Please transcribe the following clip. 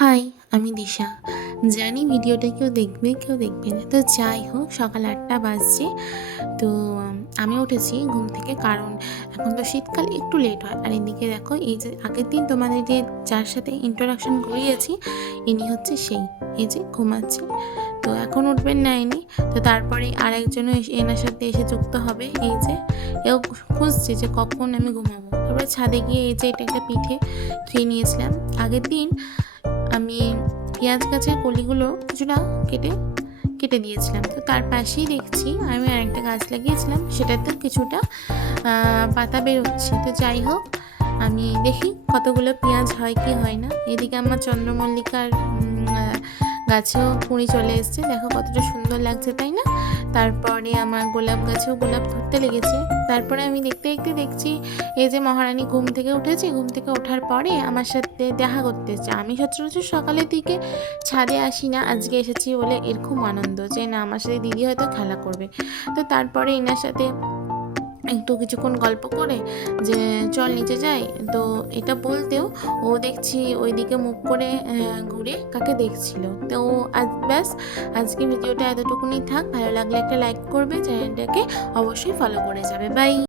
High, আমি দিশা। জানি ভিডিওটা কেউ দেখবে, কেউ দেখবে না। তো যাই হোক, সকাল ৮টা বাজছে। তো আমি উঠেছি ঘুম থেকে, কারণ এখন তো শীতকালে একটু লেট হয়। আর এদিকে দেখো, এই যে আগের দিন তোমাদের যার সাথে ইন্ট্রোডাকশন করিয়েছি, ইনি হচ্ছে সেই, এই যে ঘুমাচ্ছে। তো এখন উঠবেন না ইনি। তো তারপরে আরেকজনও এনার সাথে এসে যুক্ত হবে। এই যে এও খুঁজছে যে কখন আমি ঘুমাবো। তারপরে ছাদে গিয়ে এই যে এটা একটা পিঠে খেয়ে নিয়েছিলাম। আগের দিন আমি পেঁয়াজ গাছের কলিগুলো কিছুটা কেটে কেটে দিয়েছিলাম। তো তার পাশেই দেখছি আমি আরেকটা গাছ লাগিয়েছিলাম, সেটাতে কিছুটা পাতা বেরোচ্ছে। তো যাই হোক, আমি দেখি কতগুলো পেঁয়াজ হয় কি হয় না। এদিকে আমার চন্দ্রমল্লিকার গাছেও কুঁড়ি চলে এসছে, দেখো কতটা সুন্দর লাগছে, তাই না? তারপরে আমার গোলাপ গাছেও গোলাপ ধরতে লেগেছে। তারপরে আমি দেখতে দেখতে দেখছি এই যে মহারানী ঘুম থেকে উঠেছে। ঘুম থেকে ওঠার পরে আমার সাথে দেখা করতে এসেছে। আমি সচরাচর সকালের দিকে ছাদে আসি না, আজকে এসেছি বলে এর খুব আনন্দ যে না, আমার সাথে দিদি হয়তো খেলা করবে। তো তারপরে এনার সাথে একটু কিছুক্ষণ গল্প করে যে চল নিচে যাই, তো এটা বলতেও ও দেখছি ওইদিকে মুখ করে ঘুরে কাকে দেখছিল। তো আজ ব্যাস, আজকে ভিডিওটা এতটুকুনি থাক। ভালো লাগলে একটা লাইক করবে, চ্যানেলটাকে অবশ্যই ফলো করে যাবে। বাই।